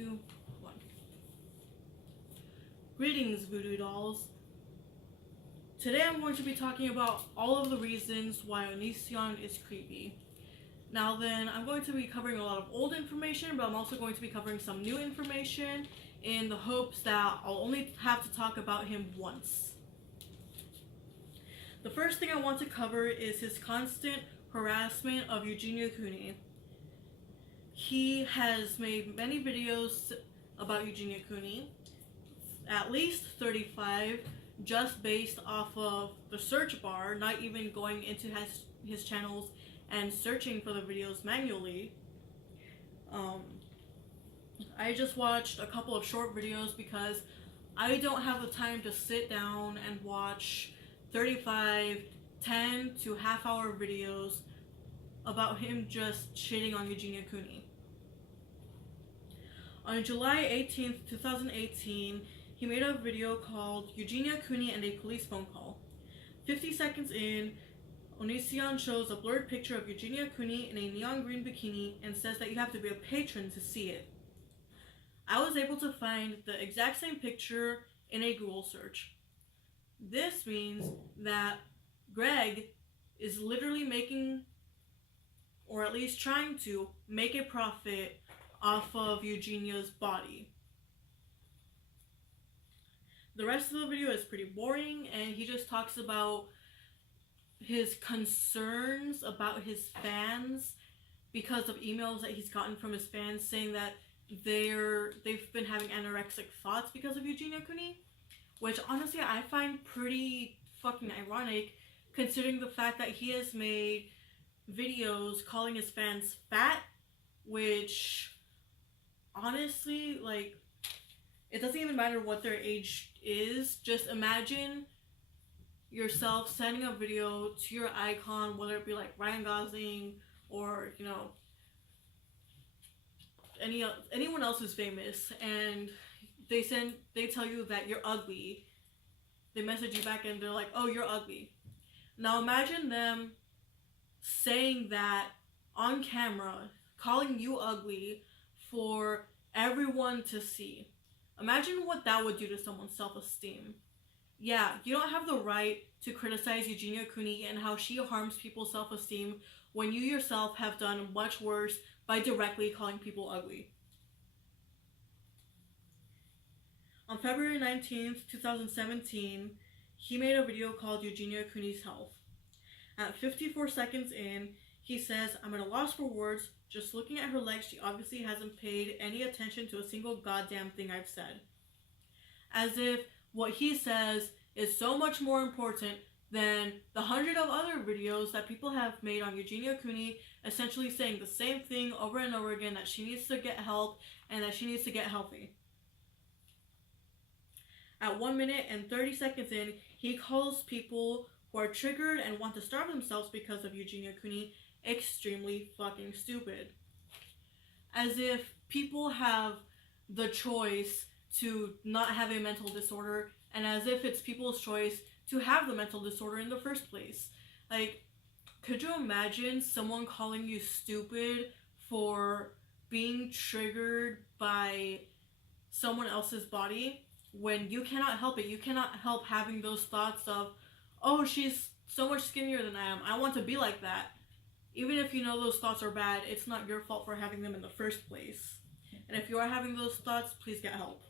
2, 1. Greetings, voodoo dolls. Today I'm going to be talking about all of the reasons why Onision is creepy. Now then, I'm going to be covering a lot of old information, but I'm also going to be covering some new information in the hopes that I'll only have to talk about him once. The first thing I want to cover is his constant harassment of Eugenia Cooney. He has made many videos about Eugenia Cooney, at least 35, just based off of the search bar, not even going into his channels and searching for the videos manually. I just watched a couple of short videos because I don't have the time to sit down and watch 35, 10 to half-hour videos about him just shitting on Eugenia Cooney. On July 18th, 2018, he made a video called Eugenia Cooney and a Police Phone Call. 50 seconds in, Onision shows a blurred picture of Eugenia Cooney in a neon green bikini and says that you have to be a patron to see it. I was able to find the exact same picture in a Google search. This means that Greg is literally making, or at least trying to, make a profit off of Eugenia's body. The rest of the video is pretty boring, and he just talks about his concerns about his fans because of emails that he's gotten from his fans saying that they've been having anorexic thoughts because of Eugenia Cooney, which honestly I find pretty fucking ironic considering the fact that he has made videos calling his fans fat, which honestly, like, it doesn't even matter what their age is. Just imagine yourself sending a video to your icon, whether it be like Ryan Gosling or, you know, anyone else who's famous, and they tell you that you're ugly. They message you back and they're like, oh, you're ugly. Now imagine them saying that on camera, calling you ugly for everyone to see. Imagine what that would do to someone's self-esteem. Yeah, you don't have the right to criticize Eugenia Cooney and how she harms people's self-esteem when you yourself have done much worse by directly calling people ugly. On February 19th, 2017, he made a video called Eugenia Cooney's Health. At 54 seconds in, he says, I'm at a loss for words. Just looking at her legs, she obviously hasn't paid any attention to a single goddamn thing I've said. As if what he says is so much more important than the 100 of other videos that people have made on Eugenia Cooney, essentially saying the same thing over and over again, that she needs to get help and that she needs to get healthy. At 1 minute and 30 seconds in, he calls people who are triggered and want to starve themselves because of Eugenia Cooney extremely fucking stupid. As if people have the choice to not have a mental disorder, and as if it's people's choice to have the mental disorder in the first place. Like, could you imagine someone calling you stupid for being triggered by someone else's body when you cannot help it? You cannot help having those thoughts of, oh, she's so much skinnier than I am, I want to be like that. Even if you know those thoughts are bad, it's not your fault for having them in the first place. And if you are having those thoughts, please get help.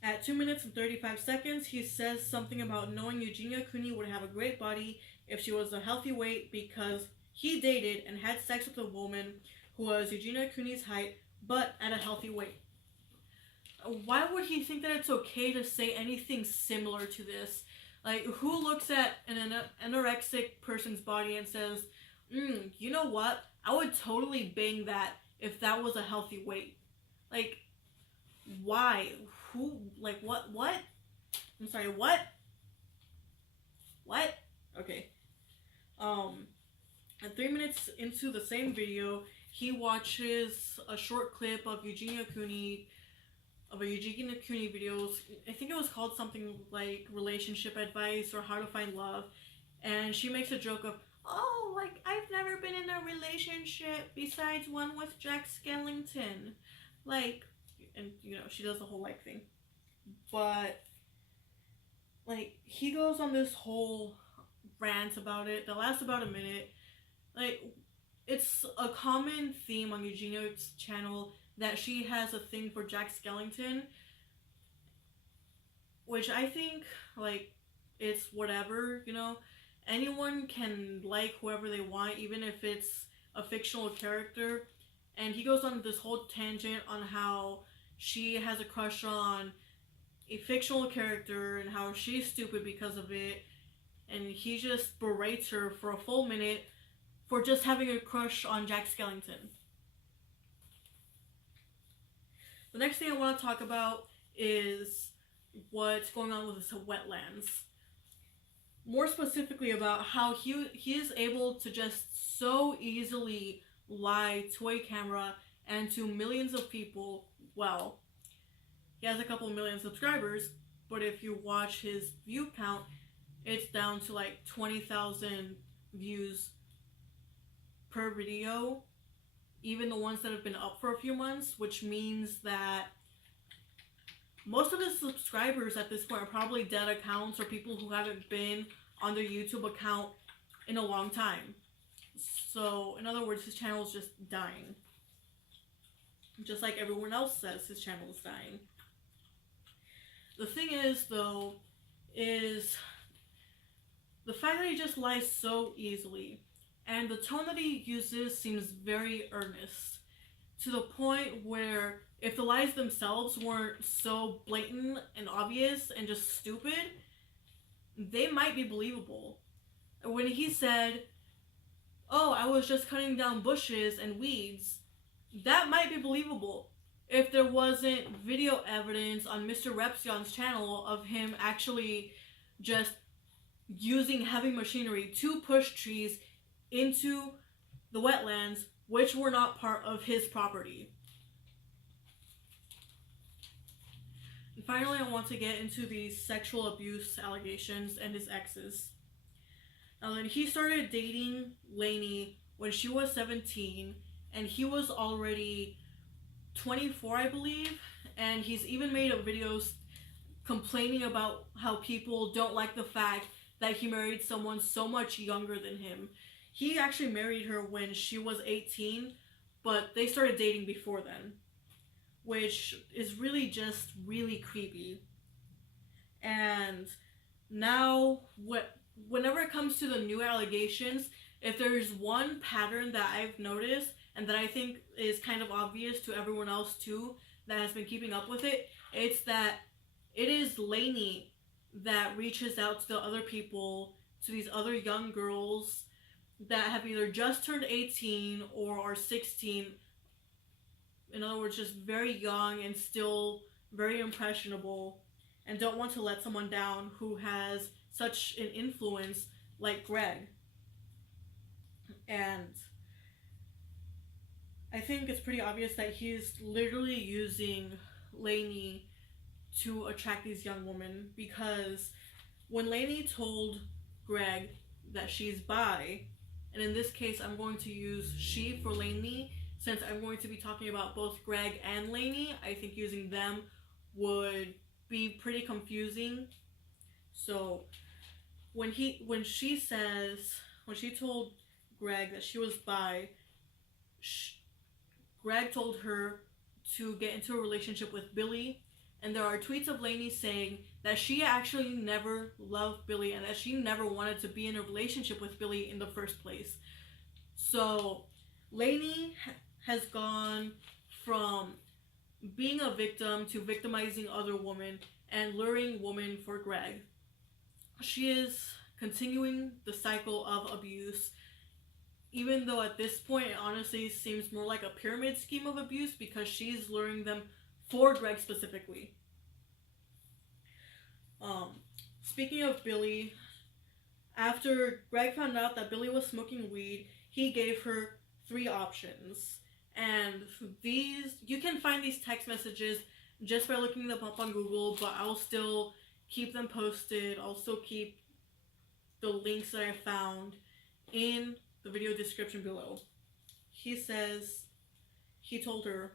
At 2 minutes and 35 seconds, he says something about knowing Eugenia Cooney would have a great body if she was a healthy weight because he dated and had sex with a woman who was Eugenia Cooney's height, but at a healthy weight. Why would he think that it's okay to say anything similar to this? Like, who looks at an anorexic person's body and says, you know what? I would totally bang that if that was a healthy weight. Like, why? Who? Like, what? I'm sorry, what? What? Okay. At 3 minutes into the same video, he watches a short clip of Eugenia Cooney videos. I think it was called something like relationship advice or how to find love. And she makes a joke of, oh, like, I've never been in a relationship besides one with Jack Skellington. Like, and you know, she does the whole like thing. But, like, he goes on this whole rant about it that lasts about a minute. Like, it's a common theme on Eugenia's channel that she has a thing for Jack Skellington, which I think, like, it's whatever, you know? Anyone can like whoever they want, even if it's a fictional character. And he goes on this whole tangent on how she has a crush on a fictional character and how she's stupid because of it. And he just berates her for a full minute for just having a crush on Jack Skellington. The next thing I want to talk about is what's going on with the wetlands. More specifically about how he is able to just so easily lie to a camera and to millions of people. Well, he has a couple million subscribers, but if you watch his view count, it's down to like 20,000 views per video, even the ones that have been up for a few months, which means that most of his subscribers at this point are probably dead accounts or people who haven't been on their YouTube account in a long time. So, in other words, his channel is just dying. Just like everyone else says his channel is dying. The thing is, though, is the fact that he just lies so easily, and the tone that he uses seems very earnest, to the point where if the lies themselves weren't so blatant and obvious and just stupid, they might be believable. When he said, "Oh, I was just cutting down bushes and weeds," that might be believable if there wasn't video evidence on Mr. Repzion's channel of him actually just using heavy machinery to push trees into the wetlands, which were not part of his property. And finally, I want to get into these sexual abuse allegations and his exes. Now, then, he started dating Lainey when she was 17, and he was already 24, I believe, and he's even made videos complaining about how people don't like the fact that he married someone so much younger than him. He actually married her when she was 18, but they started dating before then, which is really just really creepy. And now, whenever it comes to the new allegations, if there's one pattern that I've noticed and that I think is kind of obvious to everyone else too that has been keeping up with it, it's that it is Lainey that reaches out to the other people, to these other young girls that have either just turned 18 or are 16. In other words, just very young and still very impressionable and don't want to let someone down who has such an influence like Greg. And I think it's pretty obvious that he's literally using Lainey to attract these young women, because when Lainey told Greg that she's bi, and in this case I'm going to use she for Lainey since I'm going to be talking about both Greg and Lainey, I think using them would be pretty confusing. So when she told Greg that she was bi, Greg told her to get into a relationship with Billy, and there are tweets of Lainey saying that she actually never loved Billy and that she never wanted to be in a relationship with Billy in the first place. So Lainey has gone from being a victim to victimizing other women and luring women for Greg. She is continuing the cycle of abuse, even though at this point it honestly seems more like a pyramid scheme of abuse because she's luring them for Greg specifically. Speaking of Billy, after Greg found out that Billy was smoking weed, he gave her 3 options. And these, you can find these text messages just by looking them up on Google, but I'll still keep them posted. I'll still keep the links that I found in the video description below. He says, he told her,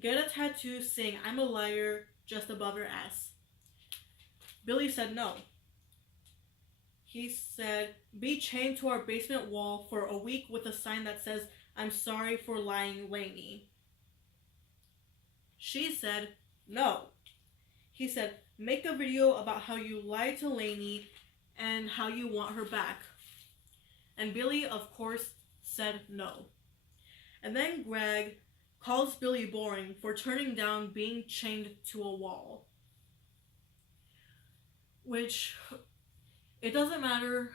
Get a tattoo saying I'm a liar just above your ass. Billy said no. He said, be chained to our basement wall for a week with a sign that says, I'm sorry for lying, Lainey. She said, no. He said, make a video about how you lied to Lainey and how you want her back. And Billy, of course, said no. And then Greg calls Billy boring for turning down being chained to a wall. Which, it doesn't matter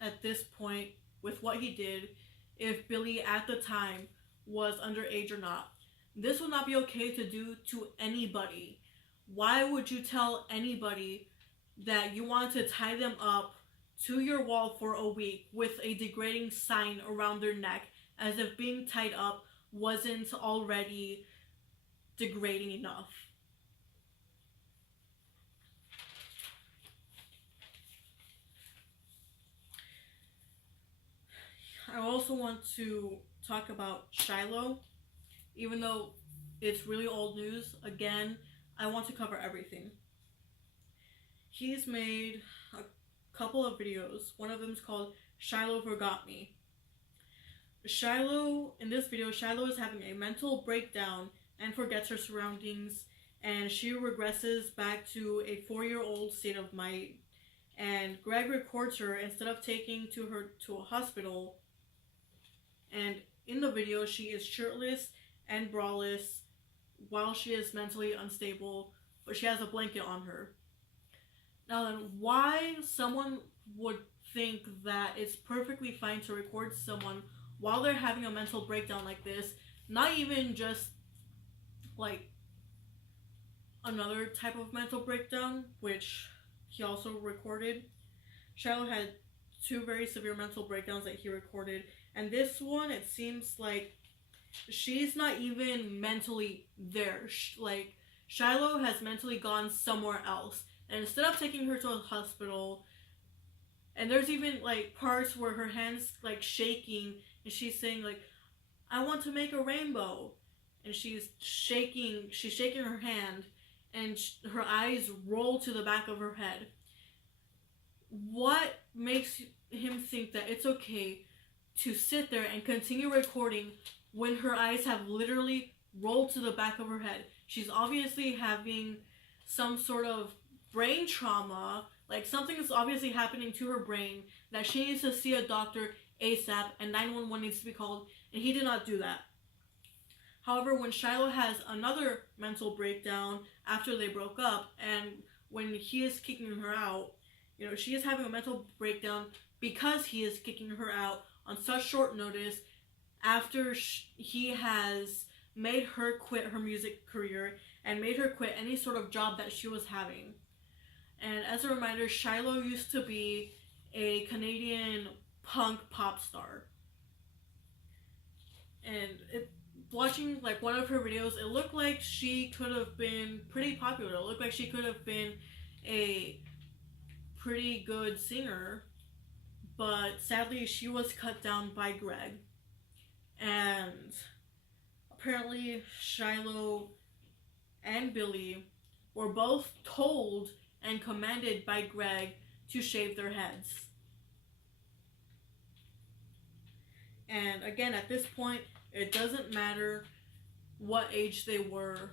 at this point with what he did if Billy at the time was underage or not. This would not be okay to do to anybody. Why would you tell anybody that you want to tie them up to your wall for a week with a degrading sign around their neck, as if being tied up wasn't already degrading enough? I also want to talk about Shiloh. Even though it's really old news, again, I want to cover everything. He's made a couple of videos. One of them is called Shiloh Forgot Me. In this video, Shiloh is having a mental breakdown and forgets her surroundings, and she regresses back to a 4-year-old state of mind. And Greg records her instead of taking her to a hospital. And in the video, she is shirtless and braless while she is mentally unstable, but she has a blanket on her. Now then, why someone would think that it's perfectly fine to record someone while they're having a mental breakdown like this, not even just like another type of mental breakdown, which he also recorded. Shiloh had 2 very severe mental breakdowns that he recorded, and this one, it seems like she's not even mentally there. Like, Shiloh has mentally gone somewhere else, and instead of taking her to a hospital, and there's even like parts where her hands like shaking, and she's saying like, I want to make a rainbow, and she's shaking her hand, and her eyes roll to the back of her head. What makes him think that it's okay to sit there and continue recording when her eyes have literally rolled to the back of her head? She's obviously having some sort of brain trauma, like something is obviously happening to her brain, that she needs to see a doctor ASAP, and 911 needs to be called, and he did not do that. However, when Shiloh has another mental breakdown after they broke up, and when he is kicking her out, she is having a mental breakdown because he is kicking her out on such short notice after he has made her quit her music career and made her quit any sort of job that she was having. And as a reminder, Shiloh used to be a Canadian punk pop star. And watching like one of her videos, it looked like she could have been pretty popular. It looked like she could have been a pretty good singer, but sadly she was cut down by Greg. And apparently Shiloh and Billy were both told and commanded by Greg to shave their heads. And again, at this point, it doesn't matter what age they were.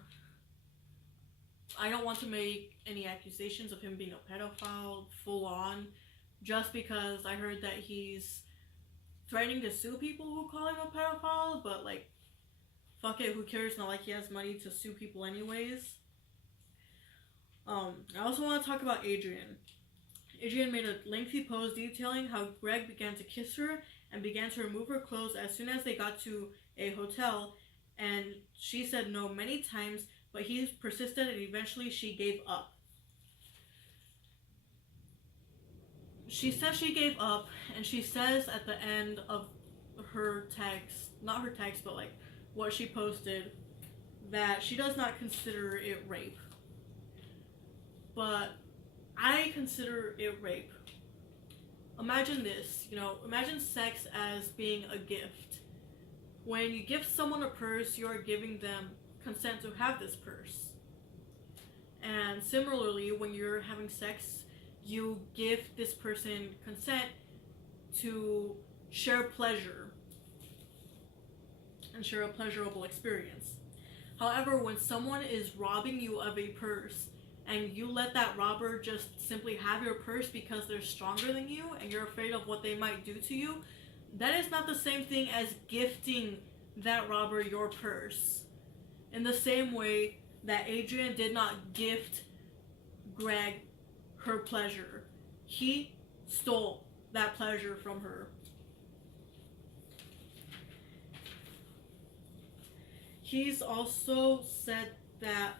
I don't want to make any accusations of him being a pedophile full on, just because I heard that he's threatening to sue people who call him a pedophile, but like, fuck it, who cares? Not like he has money to sue people anyways. I also want to talk about Adrian. Adrian made a lengthy post detailing how Greg began to kiss her and began to remove her clothes as soon as they got to a hotel, and she said no many times, but he persisted, and eventually she gave up. She says she gave up, and she says at the end of her text, not her text, but like what she posted, that she does not consider it rape. But I consider it rape. Imagine this, imagine sex as being a gift. When you give someone a purse, you are giving them consent to have this purse. And similarly, when you're having sex, you give this person consent to share pleasure and share a pleasurable experience. However, when someone is robbing you of a purse and you let that robber just simply have your purse because they're stronger than you and you're afraid of what they might do to you, that is not the same thing as gifting that robber your purse. In the same way that Adrian did not gift Greg her pleasure, he stole that pleasure from her. He's also said that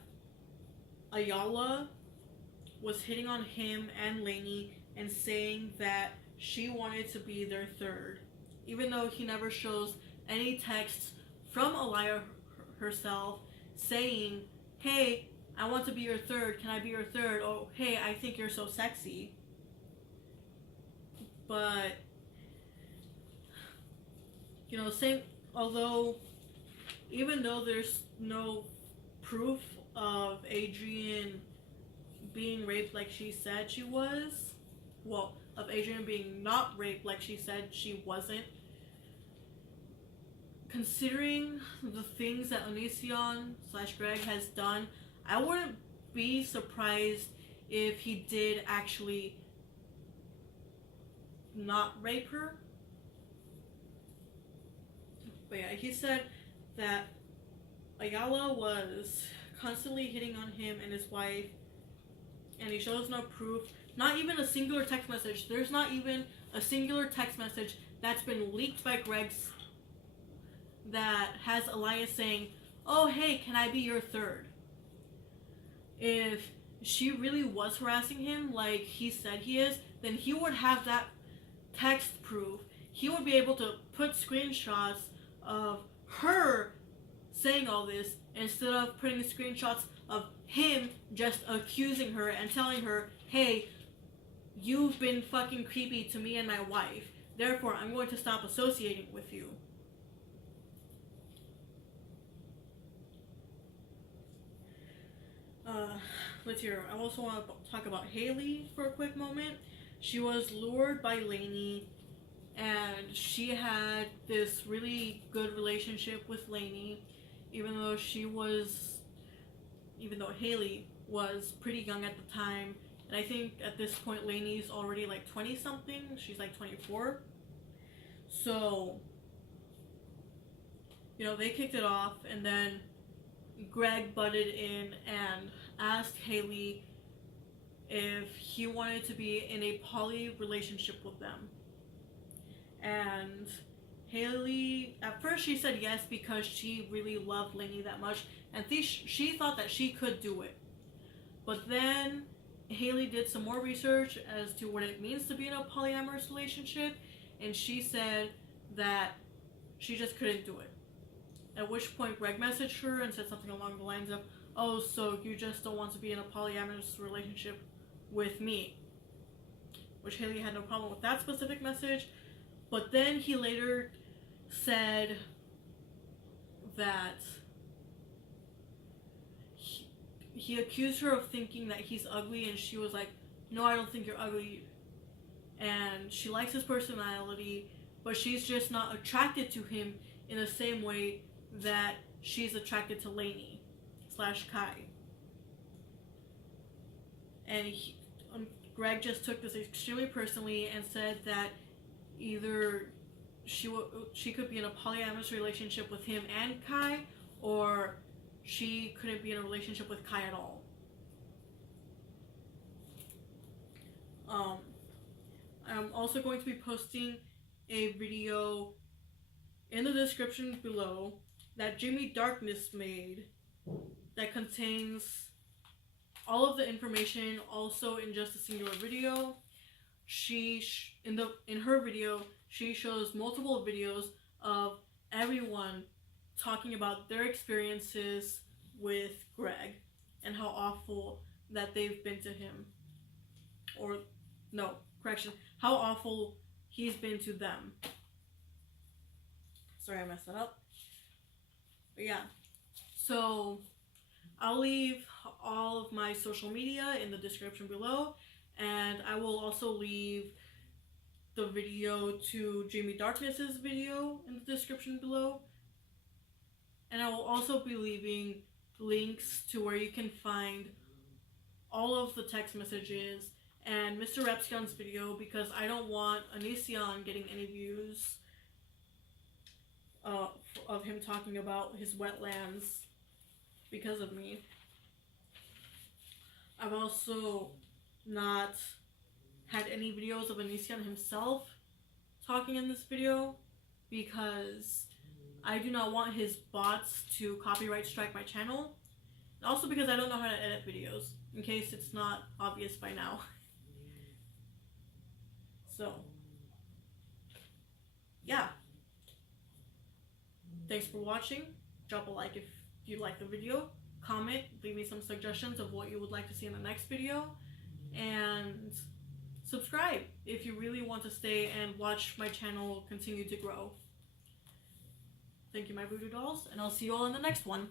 Ayala was hitting on him and Lainey and saying that she wanted to be their third, even though he never shows any texts from Alaya herself saying, hey, I want to be your third, can I be your third? Oh, hey, I think you're so sexy. But, you know, even though there's no proof of Adrian being raped like she said she was, of Adrian being not raped like she said she wasn't, considering the things that Onision / Greg has done, I wouldn't be surprised if he did actually not rape her. But yeah, he said that Ayala was constantly hitting on him and his wife, and he shows no proof, not even a singular text message. There's not even a singular text message that's been leaked by Greg's that has Elias saying, oh, hey, can I be your third? If she really was harassing him like he said he is, then he would have that text proof. He would be able to put screenshots of her saying all this instead of putting screenshots of him just accusing her and telling her, hey, you've been fucking creepy to me and my wife, therefore I'm going to stop associating with you. Let's hear. I also want to talk about Haley for a quick moment. She was lured by Lainey, and she had this really good relationship with Lainey, even though Haley was pretty young at the time. And I think at this point Lainey's already like 20 something. She's like 24. So, you know, they kicked it off, and then Greg butted in and asked Haley if he wanted to be in a poly relationship with them. And Haley, at first she said yes because she really loved Lainey that much, and she thought that she could do it. But then Haley did some more research as to what it means to be in a polyamorous relationship, and she said that she just couldn't do it. At which point Greg messaged her and said something along the lines of, oh, so you just don't want to be in a polyamorous relationship with me? Which Haley had no problem with that specific message. But then he later said that he accused her of thinking that he's ugly, and she was like, no, I don't think you're ugly. And she likes his personality, but she's just not attracted to him in the same way that she's attracted to Lainey / Kai. And Greg just took this extremely personally and said that either she could be in a polyamorous relationship with him and Kai, or she couldn't be in a relationship with Kai at all. I'm also going to be posting a video in the description below that Jimmy Darkness made that contains all of the information also in just a singular video. In her video, she shows multiple videos of everyone talking about their experiences with Greg and how awful that they've been to him. How awful he's been to them. Sorry, I messed that up. But yeah. So I'll leave all of my social media in the description below, and I will also leave the video to Jamie Darkness's video in the description below. And I will also be leaving links to where you can find all of the text messages and Mr. Repzion's video, because I don't want Onision getting any views of him talking about his wetlands because of me. I've also not had any videos of Onision himself talking in this video because I do not want his bots to copyright strike my channel. And also because I don't know how to edit videos, in case it's not obvious by now. So, yeah. Thanks for watching. Drop a like if you like the video. Comment, leave me some suggestions of what you would like to see in the next video. And subscribe if you really want to stay and watch my channel continue to grow. Thank you, my voodoo dolls, and I'll see you all in the next one.